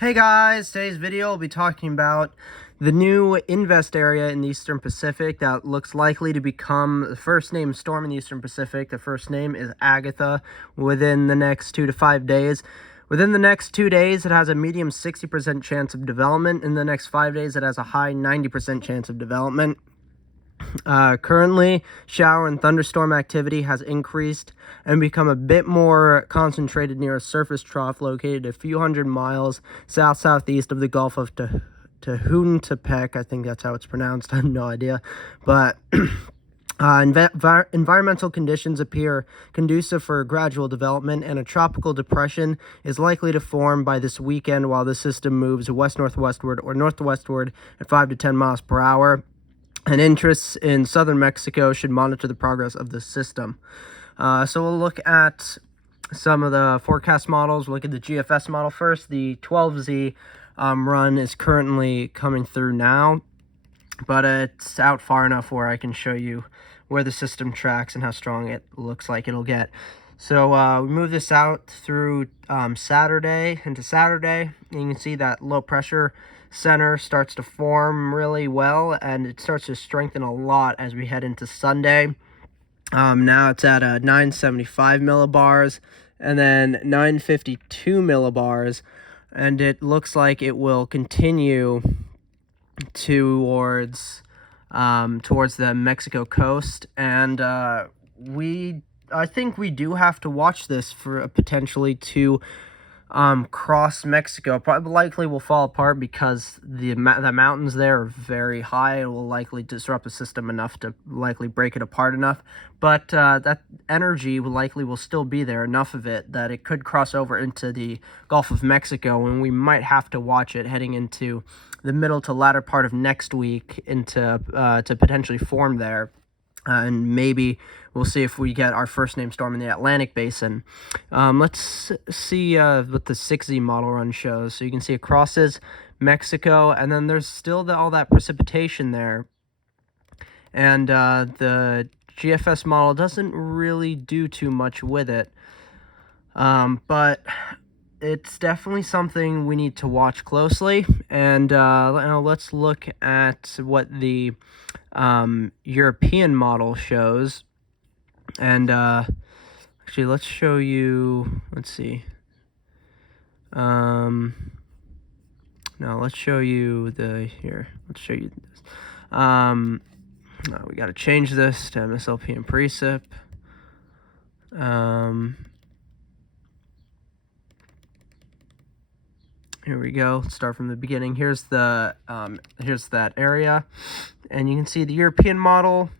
Hey guys, today's video will be talking about the new invest area in the Eastern Pacific that looks likely to become the first named storm in the Eastern Pacific. The first name is Agatha within the next 2 to 5 days. Within the next 2 days, it has a medium 60% chance of development. In the next 5 days, it has a high 90% chance of development. Currently, shower and thunderstorm activity has increased and become a bit more concentrated near a surface trough located a few hundred miles south-southeast of the Gulf of Tehuantepec. I think that's how it's pronounced. I have no idea. But environmental conditions appear conducive for gradual development, and a tropical depression is likely to form by this weekend while the system moves west-northwestward or northwestward at 5 to 10 miles per hour. And interests in southern Mexico should monitor the progress of the system. So we'll look at some of the forecast models. We'll look at the GFS model first. The 12Z run is currently coming through now, but it's out far enough where I can show you where the system tracks and how strong it looks like it'll get. So we move this out through Saturday into Saturday. And you can see that low pressure center starts to form really well, and it starts to strengthen a lot as we head into Sunday. Now it's at 975 millibars and then 952 millibars, and it looks like it will continue towards the Mexico coast. And I think we do have to watch this for potentially to cross Mexico. Probably likely will fall apart because the mountains there are very high. It will likely disrupt the system enough to likely break it apart enough. But that energy will still be there, enough of it that it could cross over into the Gulf of Mexico, and we might have to watch it heading into the middle to latter part of next week into to potentially form there. And maybe we'll see if we get our first name storm in the Atlantic Basin. Let's see what the 6Z model run shows. So you can see it crosses Mexico, and then there's still all that precipitation there. And the GFS model doesn't really do too much with it. But it's definitely something we need to watch closely. And let's look at what the European model shows. And actually, let's show you. Let's see. No, let's show you the here. Let's show you this. No, we got to change this to MSLP and precip. Here we go. Let's start from the beginning. Here's the here's that area, and you can see the European model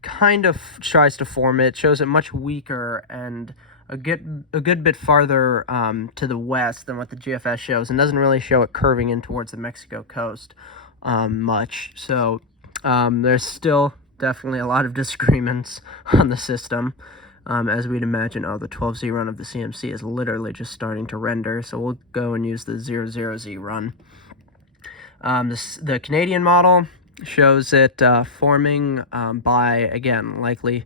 kind of tries to form it. Shows it much weaker and a good bit farther to the west than what the GFS shows, and doesn't really show it curving in towards the Mexico coast much. So there's still definitely a lot of disagreements on the system. As we'd imagine. The 12Z run of the CMC is literally just starting to render, so we'll go and use the 00Z run. The Canadian model shows it forming by, again, likely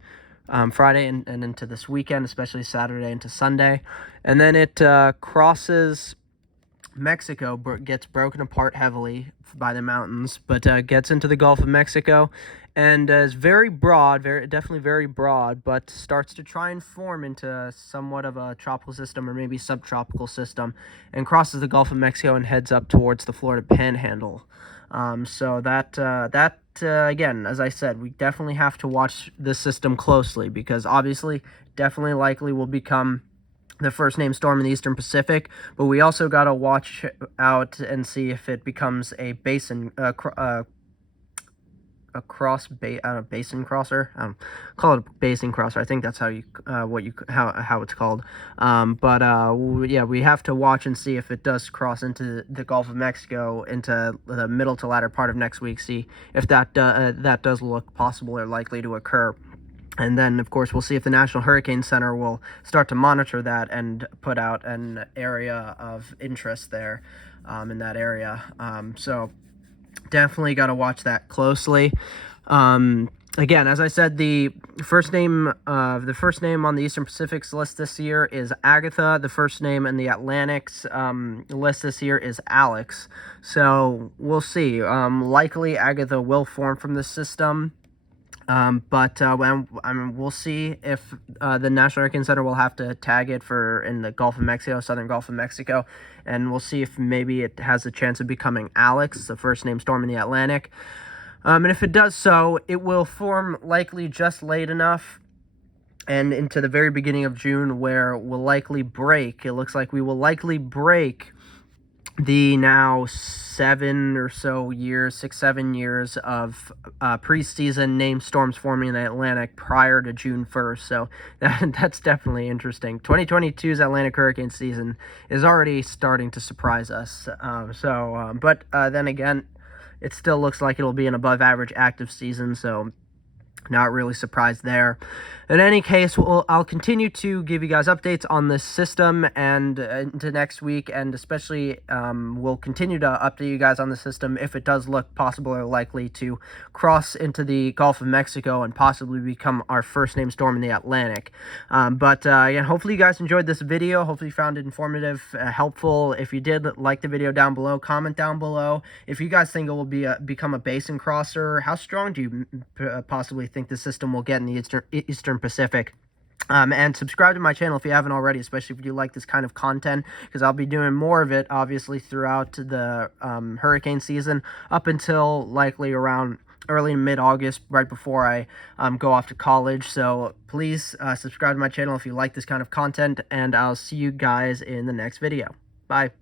Friday and into this weekend, especially Saturday into Sunday. And then it crosses Mexico, gets broken apart heavily by the mountains, but gets into the Gulf of Mexico, and is very broad, definitely very broad, but starts to try and form into somewhat of a tropical system or maybe subtropical system, and crosses the Gulf of Mexico and heads up towards the Florida Panhandle. So that again, as I said, we definitely have to watch this system closely, because obviously, definitely likely will become the first name storm in the Eastern Pacific, but we also got to watch out and see if it becomes a basin basin crosser. Call it a basin crosser. I think that's how it's called. Yeah, we have to watch and see if it does cross into the Gulf of Mexico into the middle to latter part of next week. See if that does look possible or likely to occur. And then, of course, we'll see if the National Hurricane Center will start to monitor that and put out an area of interest there in that area. So definitely got to watch that closely. Again, as I said, the first name on the Eastern Pacific's list this year is Agatha. The first name in the Atlantic's list this year is Alex. So we'll see. Likely Agatha will form from the system. But we'll see if the National Hurricane Center will have to tag it in the Gulf of Mexico, southern Gulf of Mexico, and we'll see if maybe it has a chance of becoming Alex, the first name storm in the Atlantic. And if it does so, it will form likely just late enough and into the very beginning of June where we'll likely break. It looks like we will likely break the now 7 or so years, 6, 7 years of preseason named storms forming in the Atlantic prior to June 1st. So that's definitely interesting. 2022's Atlantic hurricane season is already starting to surprise us. But then again, it still looks like it'll be an above average active season, so not really surprised there. In any case, I'll continue to give you guys updates on this system and into next week, and especially we'll continue to update you guys on the system if it does look possible or likely to cross into the Gulf of Mexico and possibly become our first name storm in the Atlantic. Again, hopefully you guys enjoyed this video. Hopefully you found it informative, helpful. If you did, like the video down below, comment down below. If you guys think it will become a basin crosser, how strong do you possibly think the system will get in the Eastern Pacific? And subscribe to my channel if you haven't already, especially if you like this kind of content, because I'll be doing more of it, obviously, throughout the hurricane season, up until likely around early and mid-August, right before I go off to college. So please subscribe to my channel if you like this kind of content, and I'll see you guys in the next video. Bye.